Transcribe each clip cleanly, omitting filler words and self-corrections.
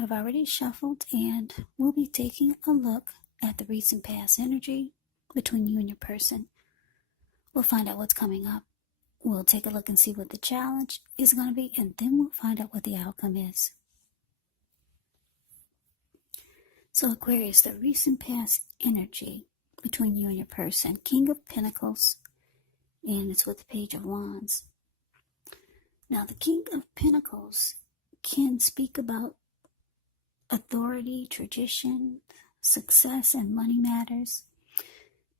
I've already shuffled, and we'll be taking a look at the recent past energy between you and your person. We'll find out what's coming up. We'll take a look and see what the challenge is going to be, and then we'll find out what the outcome is. So Aquarius, the recent past energy between you and your person. King of Pentacles, and it's with the Page of Wands. Now, the King of Pentacles can speak about authority, tradition, success, and money matters.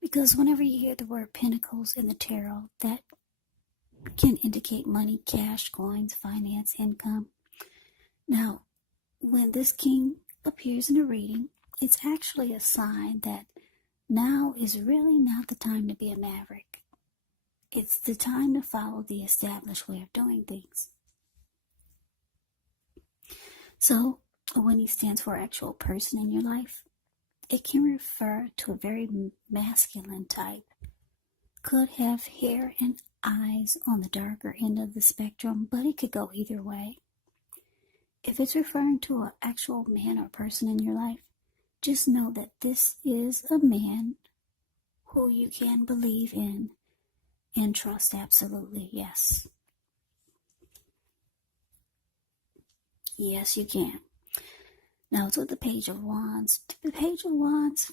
Because whenever you hear the word pentacles in the tarot, that can indicate money, cash, coins, finance, income. Now, when this king appears in a reading, it's actually a sign that now is really not the time to be a maverick. It's the time to follow the established way of doing things. So, when he stands for actual person in your life, it can refer to a very masculine type. Could have hair and eyes on the darker end of the spectrum, but it could go either way. If it's referring to an actual man or person in your life, just know that this is a man who you can believe in and trust absolutely, yes. Yes, you can. Now it's with the Page of Wands. The Page of Wands,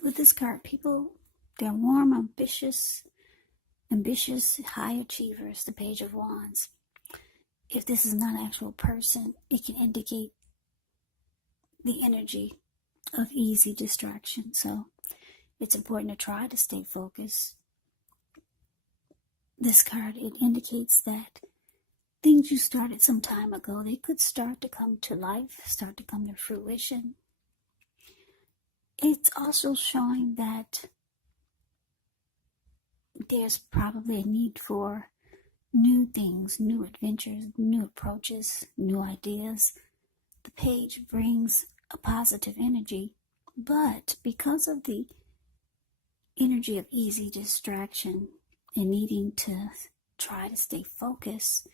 with this card, people, they're warm, ambitious, high achievers, the Page of Wands. If this is not an actual person, it can indicate the energy of easy distraction. So it's important to try to stay focused. This card, it indicates that things you started some time ago, they could start to come to life, start to come to fruition. It's also showing that there's probably a need for new things, new adventures, new approaches, new ideas. The page brings a positive energy, but because of the energy of easy distraction and needing to try to stay focused,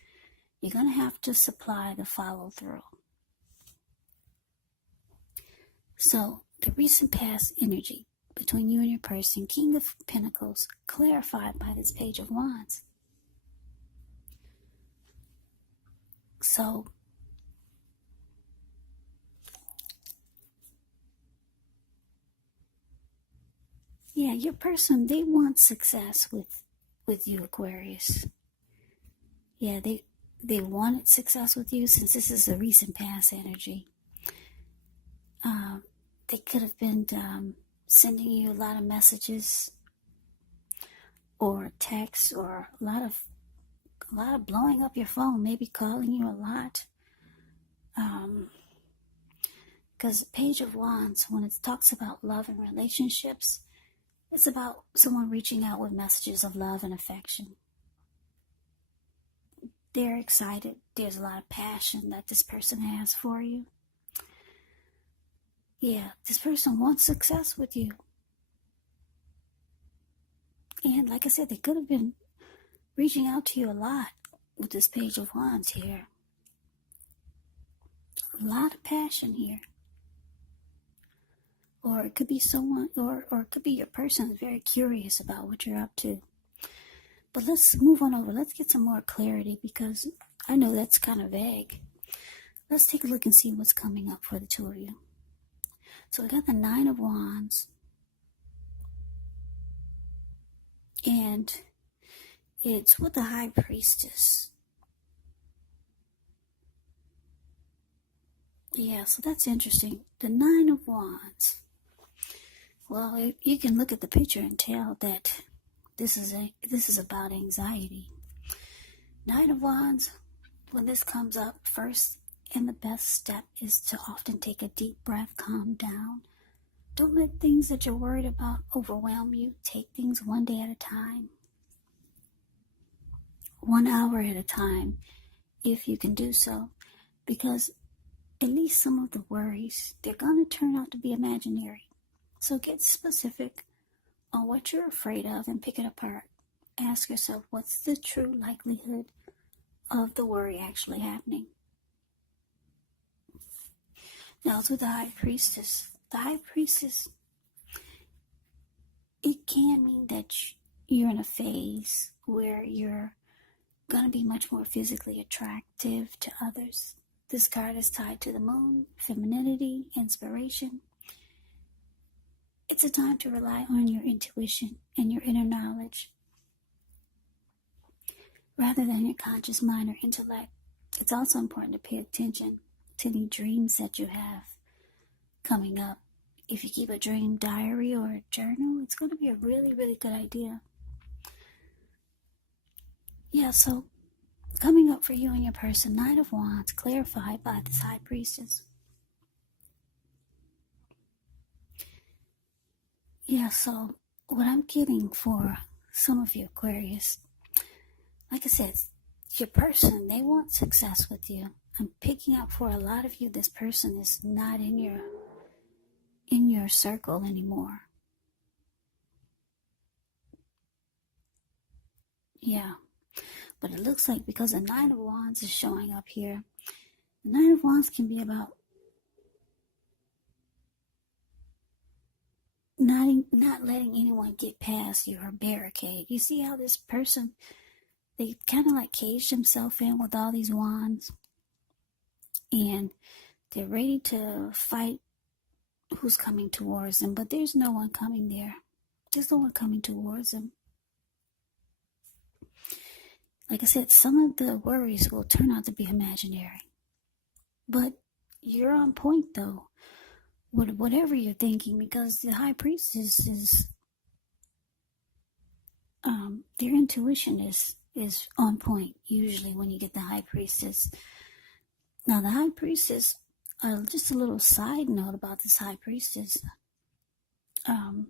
you're going to have to supply the follow-through. So, the recent past energy between you and your person, King of Pentacles, clarified by this Page of Wands. So, yeah, your person, they want success with you, Aquarius. Yeah, they wanted success with you since this is the recent past energy. They could have been sending you a lot of messages or texts, or a lot of blowing up your phone, maybe calling you a lot. Because Page of Wands, when it talks about love and relationships, it's about someone reaching out with messages of love and affection. They're excited. There's a lot of passion that this person has for you. Yeah, this person wants success with you. And like I said, they could have been reaching out to you a lot with this Page of Wands here. A lot of passion here. Or it could be someone, or it could be your person is very curious about what you're up to. But let's move on over. Let's get some more clarity, because I know that's kind of vague. Let's take a look and see what's coming up for the two of you. So we got the Nine of Wands. And it's with the High Priestess. Yeah, so that's interesting. The Nine of Wands. Well, you can look at the picture and tell that this is about anxiety. Nine of Wands, when this comes up, first and the best step is to often take a deep breath, calm down. Don't let things that you're worried about overwhelm you. Take things one day at a time. 1 hour at a time, if you can do so. Because at least some of the worries, they're going to turn out to be imaginary. So get specific on what you're afraid of and pick it apart. Ask yourself, what's the true likelihood of the worry actually happening? Now it's with the High Priestess. The High Priestess, it can mean that you're in a phase where you're going to be much more physically attractive to others. This card is tied to the moon, femininity, inspiration. It's a time to rely on your intuition and your inner knowledge rather than your conscious mind or intellect. It's also important to pay attention to any dreams that you have coming up. If you keep a dream diary or a journal, it's going to be a really, really good idea. Yeah, so coming up for you and your person, Knight of Wands, clarified by this High Priestess. Yeah, so what I'm getting for some of you Aquarius, like I said, your person, they want success with you. I'm picking up for a lot of you, this person is not in your circle anymore. Yeah, but it looks like because the Nine of Wands is showing up here, the Nine of Wands can be about not letting anyone get past your barricade. You see how this person, they kind of like caged themselves in with all these wands, and they're ready to fight who's coming towards them, but there's no one coming there. There's no one coming towards them. Like I said, some of the worries will turn out to be imaginary. But you're on point, though, with whatever you're thinking, because the High Priestess is their intuition is on point, usually, when you get the High Priestess. Now, the High Priestess, just a little side note about this High Priestess. The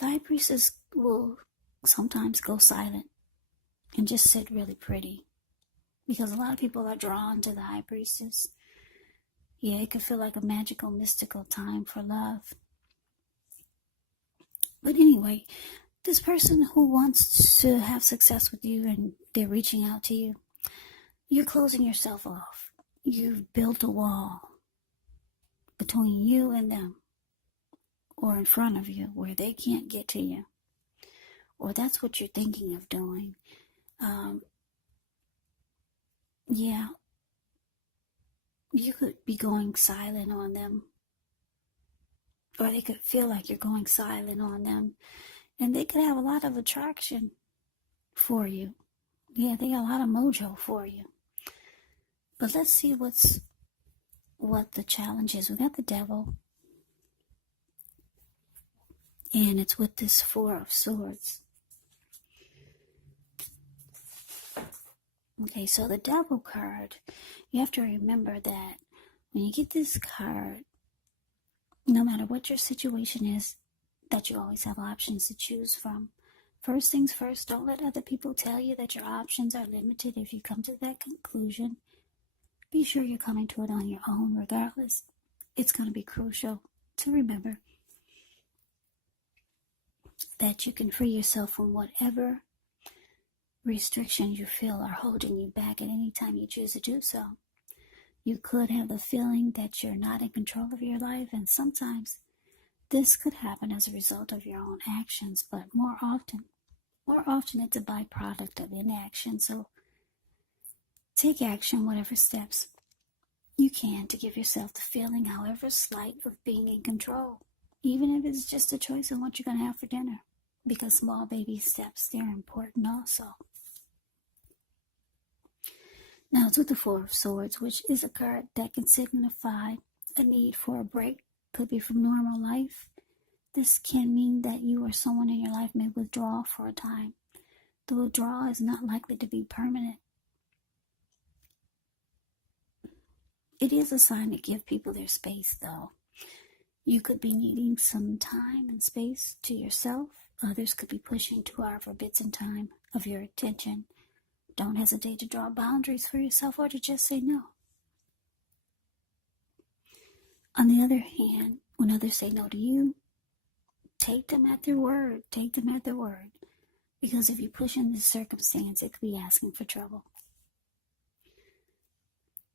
High Priestess will sometimes go silent and just sit really pretty, because a lot of people are drawn to the High Priestess. Yeah, it can feel like a magical, mystical time for love. But anyway, this person who wants to have success with you and they're reaching out to you, you're closing yourself off. You've built a wall between you and them, or in front of you, where they can't get to you. Or that's what you're thinking of doing. Yeah, you could be going silent on them, or they could feel like you're going silent on them, and they could have a lot of attraction for you. Yeah, they got a lot of mojo for you. But let's see what the challenge is. We got the Devil, and it's with this Four of Swords. Okay, so the Devil card, you have to remember that when you get this card, no matter what your situation is, that you always have options to choose from. First things first, don't let other people tell you that your options are limited. If you come to that conclusion, be sure you're coming to it on your own regardless. It's going to be crucial to remember that you can free yourself from whatever restrictions you feel are holding you back at any time you choose to do so. You could have the feeling that you're not in control of your life, and sometimes this could happen as a result of your own actions, but more often it's a byproduct of inaction. So take action, whatever steps you can, to give yourself the feeling, however slight, of being in control, even if it's just a choice of what you're going to have for dinner, because small baby steps, they're important also. Now it's with the Four of Swords, which is a card that can signify a need for a break. Could be from normal life. This can mean that you or someone in your life may withdraw for a time. The withdrawal is not likely to be permanent. It is a sign to give people their space, though. You could be needing some time and space to yourself. Others could be pushing too hard for bits and time of your attention. Don't hesitate to draw boundaries for yourself, or to just say no. On the other hand, when others say no to you, take them at their word. Take them at their word. Because if you push in this circumstance, it could be asking for trouble.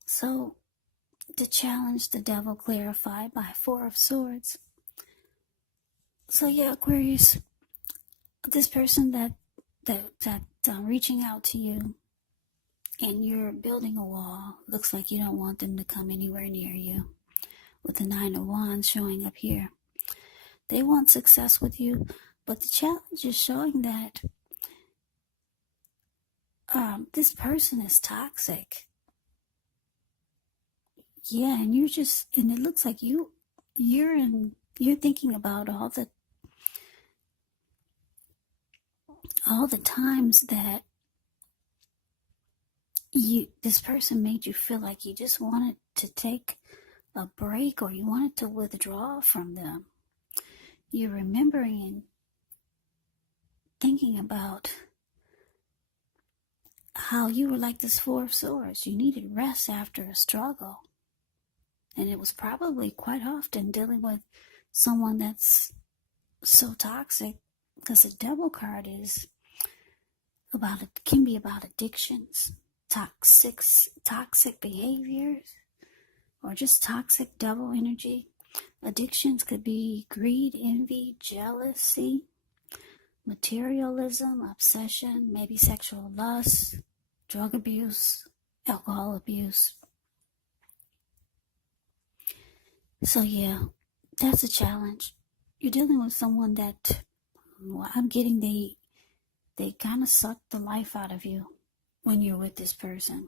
So, The challenge, the devil clarified by Four of Swords. So yeah, Aquarius, this person that reaching out to you and you're building a wall, looks like you don't want them to come anywhere near you. With the Nine of Wands showing up here. They want success with you, but the challenge is showing that this person is toxic. Yeah, and and it looks like you're thinking about all the times that this person made you feel like you just wanted to take a break, or you wanted to withdraw from them. You're remembering and thinking about how you were like this Four of Swords. You needed rest after a struggle. And it was probably quite often dealing with someone that's so toxic, because the Devil card can be about addictions, toxic behaviors, or just toxic devil energy. Addictions could be greed, envy, jealousy, materialism, obsession, maybe sexual lust, drug abuse, alcohol abuse. So yeah, that's a challenge. You're dealing with someone that, I'm getting they kind of suck the life out of you when you're with this person.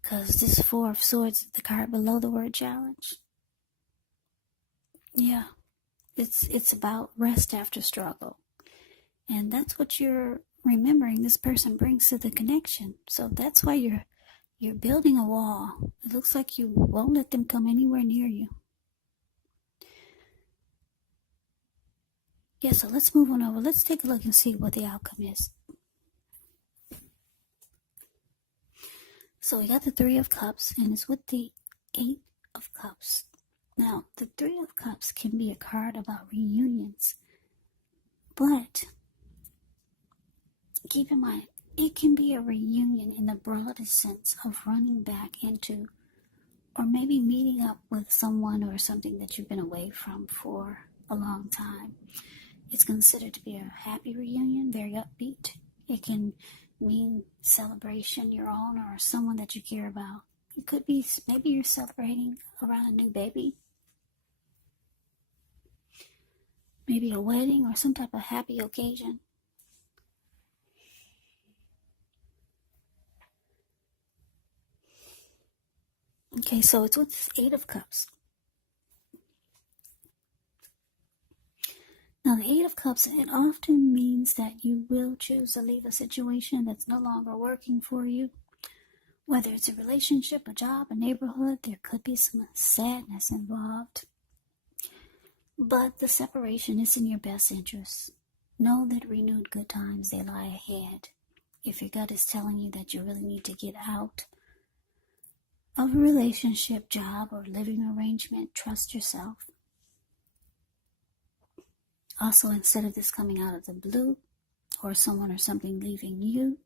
Because this Four of Swords, the card below the word challenge. Yeah, it's about rest after struggle. And that's what you're remembering this person brings to the connection. So that's why you're building a wall. It looks like you won't let them come anywhere near you. Yeah, so let's move on over. Let's take a look and see what the outcome is. So we got the Three of Cups, and it's with the Eight of Cups. Now, the Three of Cups can be a card about reunions, but keep in mind, it can be a reunion in the broadest sense of running back into, or maybe meeting up with someone or something that you've been away from for a long time. It's considered to be a happy reunion, very upbeat. It can mean celebration, your own or someone that you care about. It could be, maybe you're celebrating around a new baby, maybe a wedding or some type of happy occasion. Okay, so it's with this Eight of Cups. Now, the Eight of Cups, it often means that you will choose to leave a situation that's no longer working for you. Whether it's a relationship, a job, a neighborhood, there could be some sadness involved. But the separation is in your best interest. Know that renewed good times, they lie ahead. If your gut is telling you that you really need to get out of a relationship, job, or living arrangement, trust yourself. Also, instead of this coming out of the blue, or someone or something leaving you,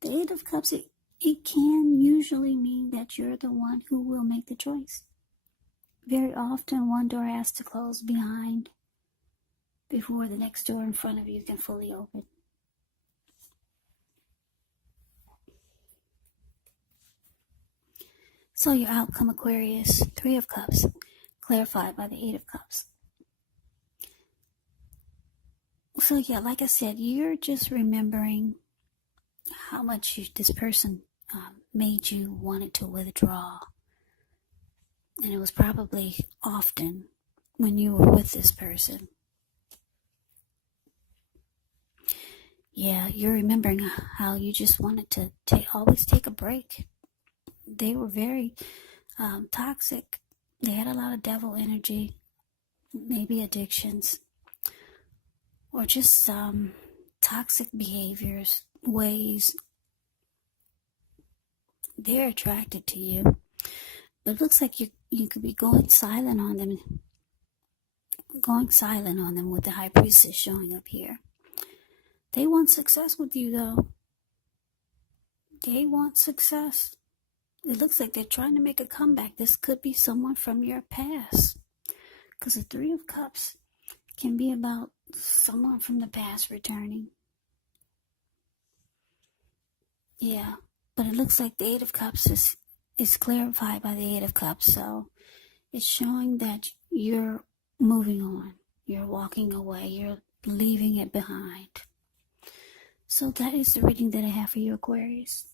the Eight of Cups, it can usually mean that you're the one who will make the choice. Very often, one door has to close behind before the next door in front of you can fully open. So your outcome, Aquarius, Three of Cups, clarified by the Eight of Cups. So yeah, like I said, you're just remembering how much this person made you wanted to withdraw. And it was probably often when you were with this person. Yeah, you're remembering how you just wanted to always take a break. They were very toxic. They had a lot of devil energy, maybe addictions, or just toxic behaviors, ways. They're attracted to you. But it looks like you could be going silent on them with the High Priestess showing up here. They want success with you, though. They want success. It looks like they're trying to make a comeback. This could be someone from your past. Because the Three of Cups can be about someone from the past returning. Yeah, but it looks like the Eight of Cups is clarified by the Eight of Cups. So it's showing that you're moving on. You're walking away. You're leaving it behind. So that is the reading that I have for you, Aquarius.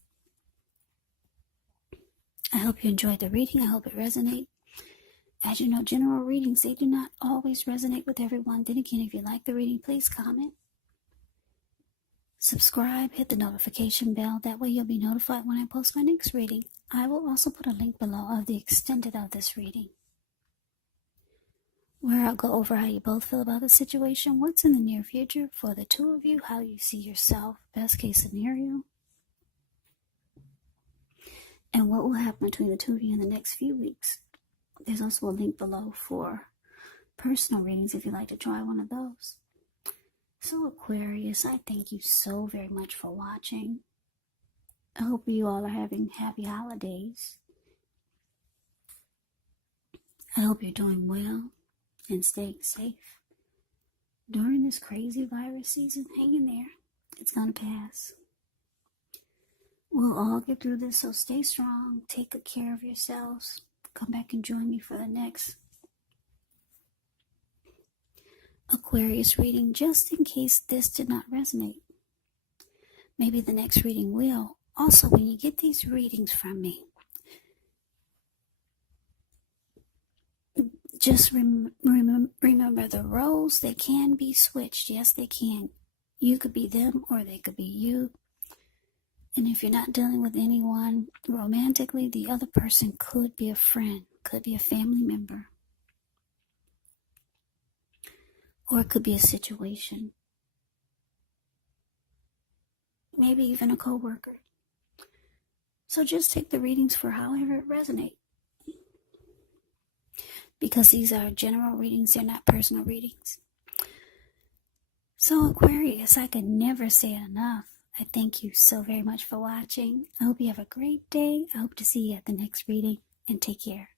I hope you enjoyed the reading. I hope it resonates. As you know, general readings, they do not always resonate with everyone. Then again, if you like the reading, please comment. Subscribe, hit the notification bell. That way you'll be notified when I post my next reading. I will also put a link below of the extended of this reading, where I'll go over how you both feel about the situation, what's in the near future for the two of you, how you see yourself, best case scenario, and what will happen between the two of you in the next few weeks. There's also a link below for personal readings if you'd like to try one of those. So Aquarius, I thank you so very much for watching. I hope you all are having happy holidays. I hope you're doing well and staying safe during this crazy virus season. Hang in there. It's going to pass. We'll all get through this, so stay strong. Take good care of yourselves. Come back and join me for the next Aquarius reading, just in case this did not resonate. Maybe the next reading will. Also, when you get these readings from me, just remember the roles, they can be switched. Yes, they can. You could be them or they could be you. And if you're not dealing with anyone romantically, the other person could be a friend, could be a family member, or it could be a situation. Maybe even a coworker. So just take the readings for however it resonates. Because these are general readings, they're not personal readings. So Aquarius, I could never say it enough. I thank you so very much for watching. I hope you have a great day. I hope to see you at the next reading, and take care.